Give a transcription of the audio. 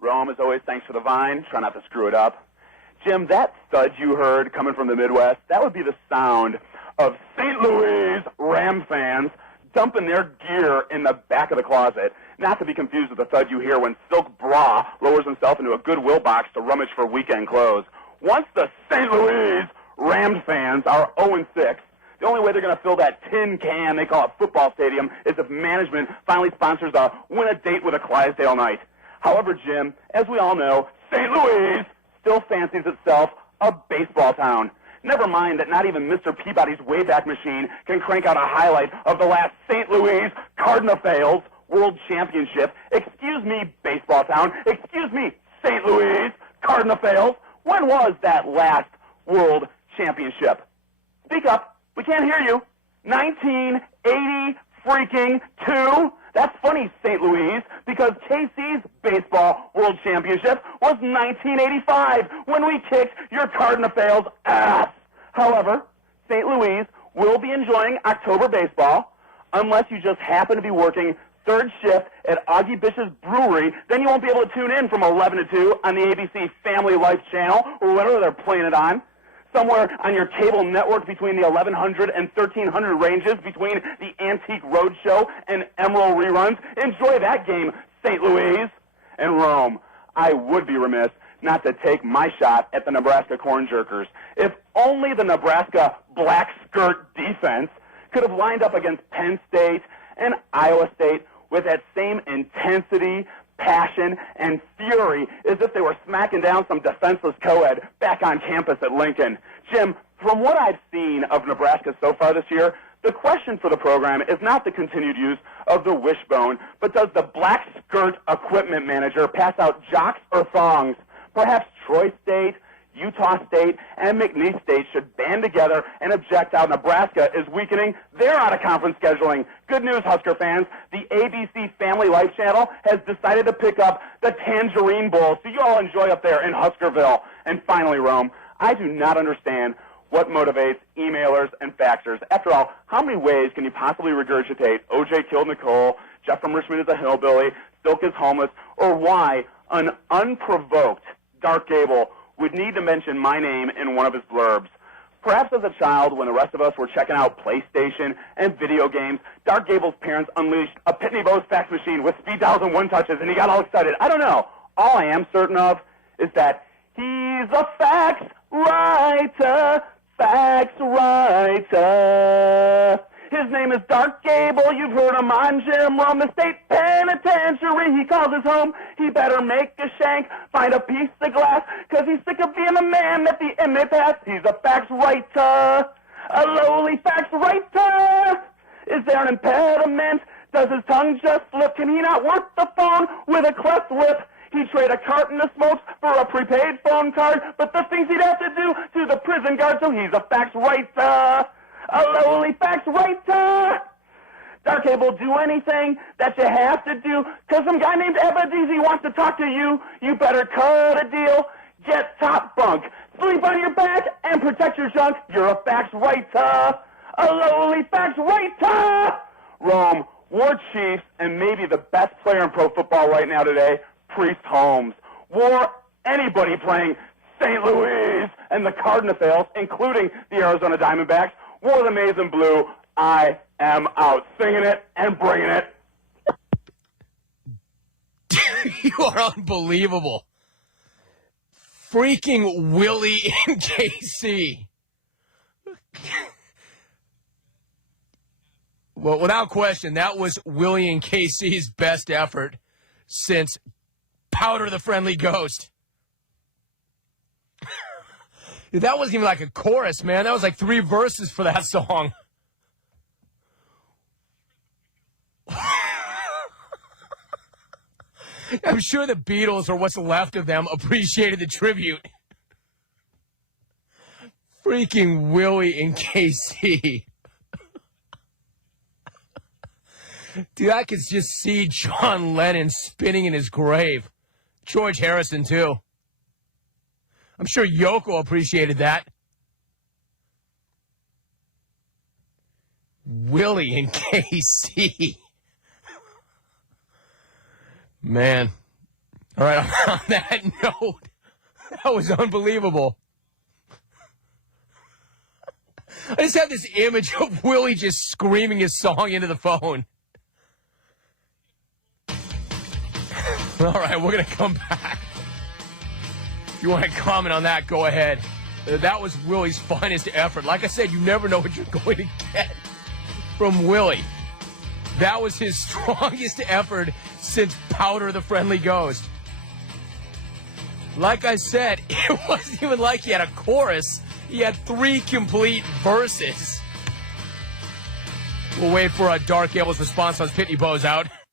Rome, as always, thanks for the vine. Try not to screw it up. Jim, that thud you heard coming from the Midwest, that would be the sound of St. Louis Ram fans dumping their gear in the back of the closet. Not to be confused with the thud you hear when Silk Bra lowers himself into a Goodwill box to rummage for weekend clothes. Once the St. Louis Rams fans are 0-6, the only way they're going to fill that tin can they call a football stadium is if management finally sponsors a win a date with a Clydesdale night. However, Jim, as we all know, St. Louis still fancies itself a baseball town. Never mind that not even Mr. Peabody's Wayback Machine can crank out a highlight of the last St. Louis Cardinals World Championship. Excuse me, baseball town. Excuse me, St. Louis Cardinals. When was that last World Championship? Speak up. We can't hear you. 1980 freaking 2? That's funny, St. Louis, because KC's baseball world championship was 1985 when we kicked your Cardinals' ass. However, St. Louis will be enjoying October baseball unless you just happen to be working third shift at Augie Bish's Brewery. Then you won't be able to tune in from 11 to 2 on the ABC Family Life channel or whatever they're playing it on. Somewhere on your cable network between the 1100 and 1300 ranges, between the Antique Roadshow and Emerald reruns. Enjoy that game, St. Louis and Rome. I would be remiss not to take my shot at the Nebraska Corn Jerkers. If only the Nebraska black skirt defense could have lined up against Penn State and Iowa State with that same intensity, passion, and fury as if they were smacking down some defenseless co-ed back on campus at Lincoln. Jim, from what I've seen of Nebraska so far this year, the question for the program is not the continued use of the wishbone, but does the black skirt equipment manager pass out jocks or thongs? Perhaps Troy State, Utah State, and McNeese State should band together and object how Nebraska is weakening their out-of-conference scheduling. Good news, Husker fans. The ABC Family Life channel has decided to pick up the Tangerine Bowl, so you all enjoy up there in Huskerville. And finally, Rome, I do not understand what motivates emailers and faxers. After all, how many ways can you possibly regurgitate O.J. killed Nicole, Jeff from Richmond is a hillbilly, Silk is homeless, or why an unprovoked Dark Gable would need to mention my name in one of his blurbs? Perhaps as a child, when the rest of us were checking out PlayStation and video games, Dark Gable's parents unleashed a Pitney Bowes fax machine with speed dials and one-touches, and he got all excited. I don't know. All I am certain of is that he's a fax writer, fax writer. His name is Dark Gable. You've heard him on Jim Rome, the state penitentiary. He calls his home. He better make a shank, find a piece of glass, 'cause he's sick of being a man that the inmate pass. He's a fax writer, a lowly fax writer. Is there an impediment? Does his tongue just slip? Can he not work the phone with a cleft lip? He'd trade a carton of smokes for a prepaid phone card, but the things he'd have to do to the prison guard, so he's a fax writer. A lowly fax writer. Dark Gable, do anything that you have to do, 'cause some guy named Ebenezer wants to talk to you. You better cut a deal, get top bunk, sleep on your back, and protect your junk. You're a fax writer. A lowly fax writer. Rome, War Chiefs, and maybe the best player in pro football right now today, Priest Holmes. War anybody playing St. Louis and the Cardinals, including the Arizona Diamondbacks. War the maize and blue, I am out. Singing it and bringing it. You are unbelievable. Freaking Willy in KC. Well, without question, that was Willy and KC's best effort since Powder the Friendly Ghost. That wasn't even like a chorus, man. That was like 3 verses for that song. I'm sure the Beatles, or what's left of them, appreciated the tribute. Freaking Willy in KC. Dude, I could just see John Lennon spinning in his grave. George Harrison, too. I'm sure Yoko appreciated that. Willy in KC. Man, All right, on that note, that was unbelievable. I just have this image of Willie just screaming his song into the phone. All right, we're going to come back. If you want to comment on that, go ahead. That was Willie's finest effort. Like I said, you never know what you're going to get from Willie. That was his strongest effort since Powder the Friendly Ghost. Like I said, it wasn't even like he had a chorus. He had 3 complete verses. We'll wait for Dark Gable's response on Pitney Bowes out.